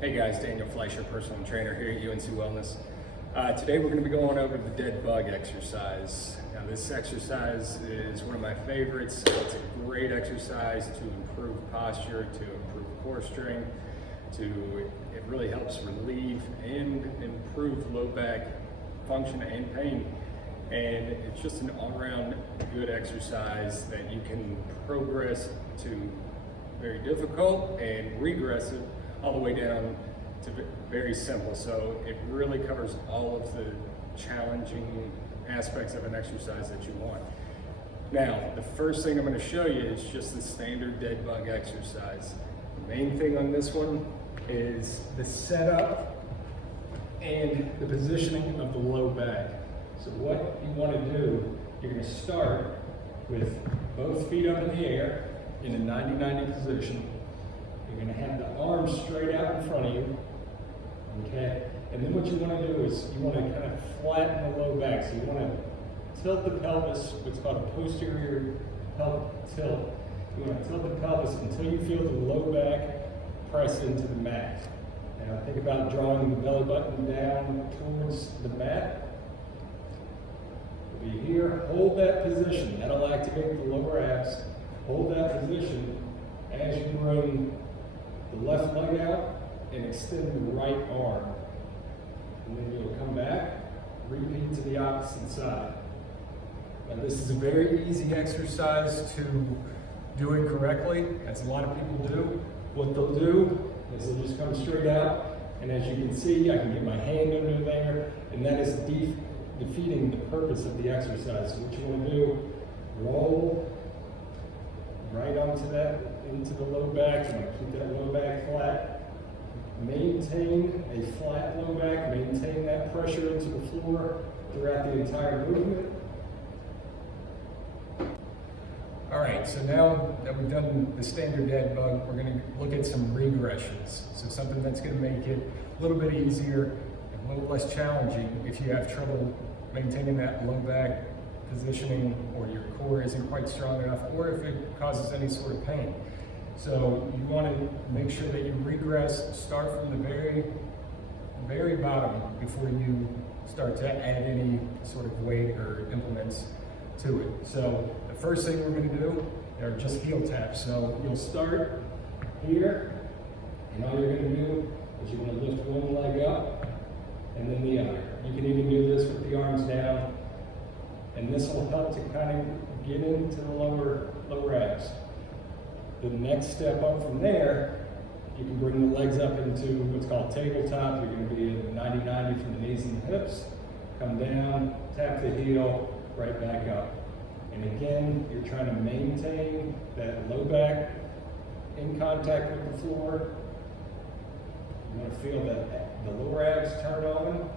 Hey guys, Daniel Fleischer, personal trainer here at UNC Wellness. Today we're going to be going over the dead bug exercise. Now this exercise is one of my favorites. It's a great exercise to improve posture, to improve core strength, it really helps relieve and improve low back function and pain. And it's just an all-around good exercise that you can progress to very difficult and regressive all the way down to very simple. So it really covers all of the challenging aspects of an exercise that you want. Now, the first thing I'm going to show you is just the standard dead bug exercise. The main thing on this one is the setup and the positioning of the low back. So what you want to do, you're going to start with both feet up in the air in a 90-90 position. You're going to have the arms straight out in front of you, okay? And then what you want to do is you want to kind of flatten the low back. So you want to tilt the pelvis, what's called a posterior pelvic tilt. You want to tilt the pelvis until you feel the low back press into the mat. Now think about drawing the belly button down towards the mat. You'll be here, hold that position. That'll activate the lower abs. Hold that position as you bring the left leg out and extend the right arm. And then you'll come back, repeat to the opposite side. Now this is a very easy exercise to do it correctly, as a lot of people do. What they'll do is they'll just come straight out, and as you can see, I can get my hand under there, and that is defeating the purpose of the exercise. So what you want to do, roll right onto that, into the low back. You want to keep that low back flat. Maintain a flat low back. Maintain that pressure into the floor throughout the entire movement. All right, so now that we've done the standard dead bug, we're going to look at some regressions. So something that's going to make it a little bit easier and a little less challenging if you have trouble maintaining that low back positioning, or your core isn't quite strong enough, or if it causes any sort of pain. So you want to make sure that you regress, start from the very bottom before you start to add any sort of weight or implements to it. So the first thing we're going to do are just heel taps. So you'll start here, and all you're going to do is you're going to lift one leg up and then the other. You can even do this with the arms down, and this will help to kind of get into the lower abs. The next step up from there, you can bring the legs up into what's called tabletop. You're going to be at 90-90 from the knees and the hips. Come down, tap the heel, right back up. And again, you're trying to maintain that low back in contact with the floor. You want to feel that the lower abs turn on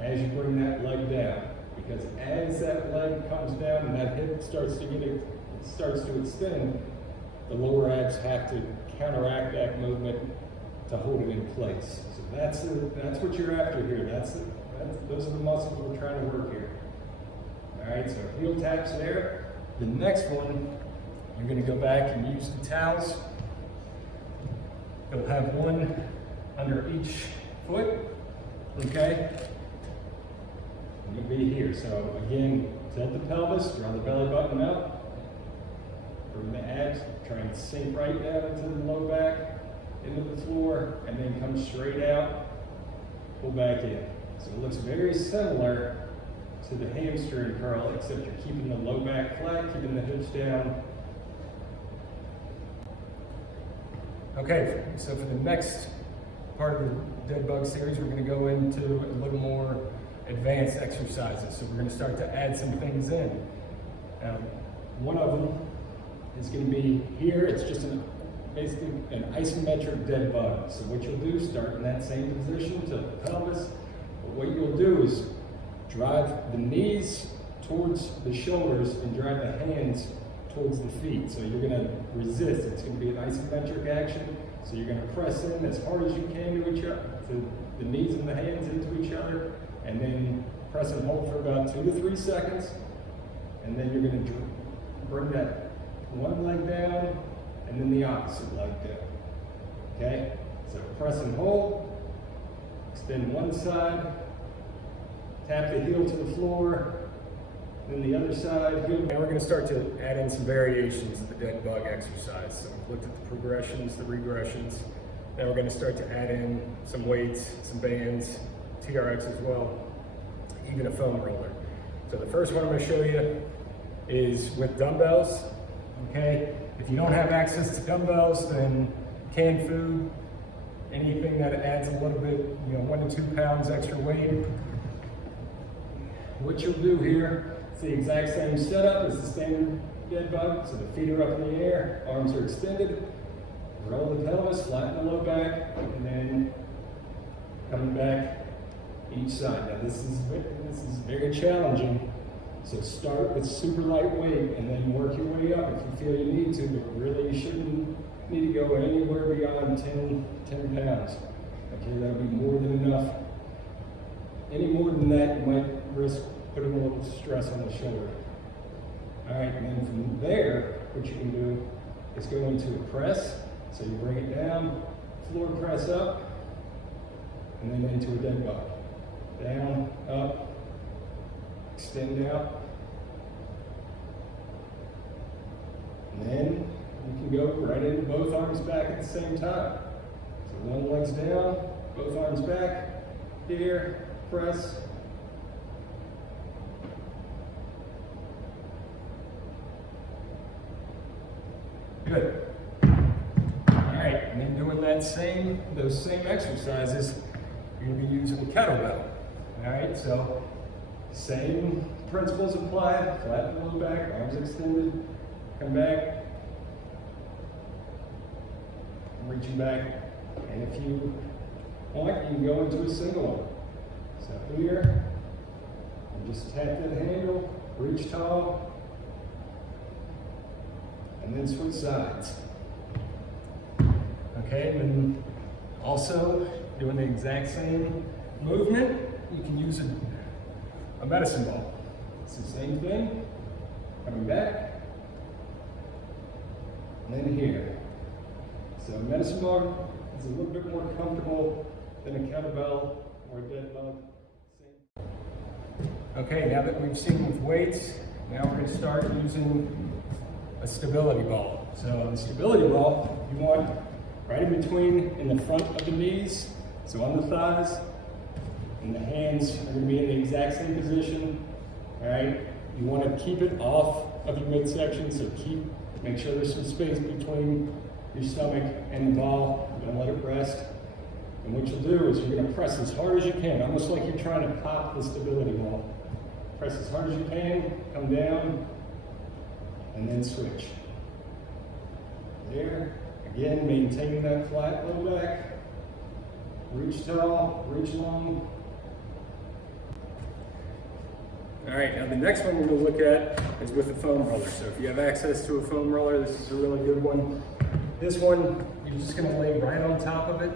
as you bring that leg down. Because as that leg comes down and that hip starts to extend, the lower abs have to counteract that movement to hold it in place. So that's what you're after here. Those are the muscles we're trying to work here. All right, so heel taps there. The next one, you're going to go back and use the towels. You'll have one under each foot, okay? And you'll be here. So again, tilt the pelvis, draw the belly button up. Bring the abs, try and sink right down into the low back, into the floor, and then come straight out, pull back in. So it looks very similar to the hamstring curl, except you're keeping the low back flat, keeping the hips down. Okay, so for the next part of the dead bug series, we're going to go into a little more advanced exercises. So we're going to start to add some things in. One of them is going to be here. It's just basically an isometric dead bug. So what you'll do, start in that same position, tilt the pelvis. But what you'll do is drive the knees towards the shoulders and drive the hands towards the feet. So you're going to resist. It's going to be an isometric action. So you're going to press in as hard as you can to each other, to the knees and the hands into each other, and then press and hold for about 2 to 3 seconds. And then you're going to bring that one leg down and then the opposite leg down. Okay? So press and hold, extend one side, tap the heel to the floor, then the other side. And we're going to start to add in some variations of the Deadbug exercise. So we've looked at the progressions, the regressions. Now we're going to start to add in some weights, some bands, TRX as well, even a foam roller. So the first one I'm going to show you is with dumbbells. Okay, if you don't have access to dumbbells, then canned food, anything that adds a little bit, 1 to 2 pounds extra weight. What you'll do here, it's the exact same setup as the standard Deadbug. So the feet are up in the air, arms are extended, roll the pelvis, flatten the low back, and then coming back each side. Now this is very challenging. So start with super light weight and then work your way up if you feel you need to, but really you shouldn't need to go anywhere beyond 10 pounds. Okay, that'll be more than enough. Any more than that, you might risk putting a little stress on the shoulder. All right, and then from there, what you can do is go into a press. So you bring it down, floor press up, and then into a Deadbug. Down, up, extend out, and then you can go right into both arms back at the same time. So one leg's down, both arms back, here, press. Good. All right, and then doing those same exercises, you're gonna be using a kettlebell. All right, so same principles apply. Flatten the low back, arms extended, come back, reaching back, and if you want, you can go into a single one. So here, and just tap that handle, reach tall, and then switch sides. Okay, and then also doing the exact same movement, you can use a medicine ball. It's the same thing, coming back, and then here. So a medicine ball is a little bit more comfortable than a kettlebell or a Deadbug. Okay, now that we've seen with weights, now we're going to start using a stability ball. So the stability ball, you want right in between in the front of the knees, so on the thighs, and the hands are going to be in the exact same position. All right, you want to keep it off of your midsection, so make sure there's some space between your stomach and the ball. Don't let it rest. And what you'll do is you're going to press as hard as you can, almost like you're trying to pop the stability ball. Press as hard as you can, come down, and then switch. There, again, maintaining that flat low back. Reach tall, reach long. All right, now the next one we're going to look at is with a foam roller. So if you have access to a foam roller, this is a really good one. This one, you're just going to lay right on top of it.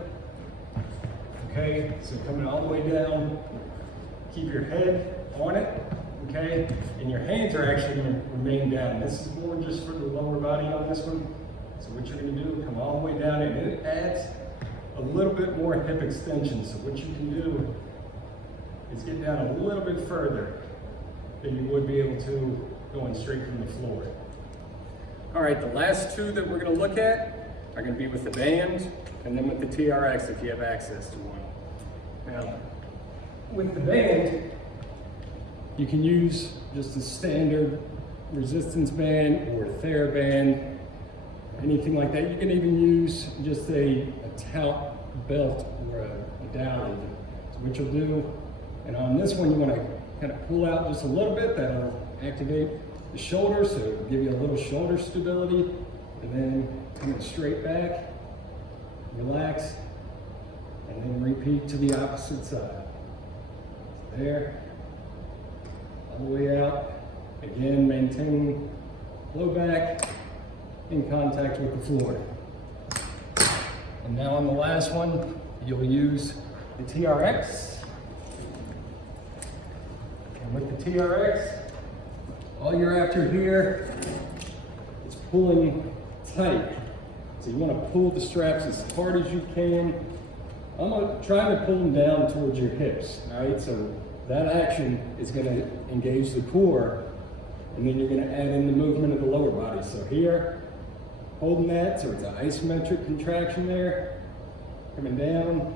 Okay, so coming all the way down, keep your head on it, okay? And your hands are actually going to remain down. This is more just for the lower body on this one. So what you're going to do, come all the way down, and it adds a little bit more hip extension. So what you can do is get down a little bit further than you would be able to going straight from the floor. All right, the last two that we're going to look at are going to be with the band and then with the TRX if you have access to one. Now, with the band, you can use just a standard resistance band or TheraBand, anything like that. You can even use just a tout belt or a dowel. So what you'll do, and on this one you want to kind of pull out just a little bit. That'll activate the shoulder, so it'll give you a little shoulder stability, and then coming straight back, relax, and then repeat to the opposite side. There, all the way out. Again, maintaining low back in contact with the floor. And now on the last one, you'll use the TRX. And with the TRX, all you're after here is pulling tight. It's So you want to pull the straps as hard as you can. I'm trying to pull them down towards your hips, all right? So that action is going to engage the core, and then you're going to add in the movement of the lower body. So here, holding that, so it's an isometric contraction there, coming down,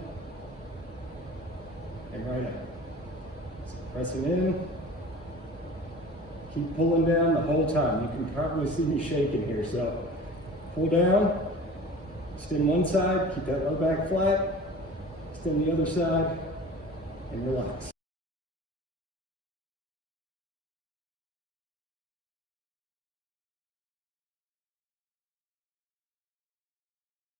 and right up. So pressing in, keep pulling down the whole time. You can probably see me shaking here, so pull down, extend one side, keep that low back flat, extend the other side, and relax.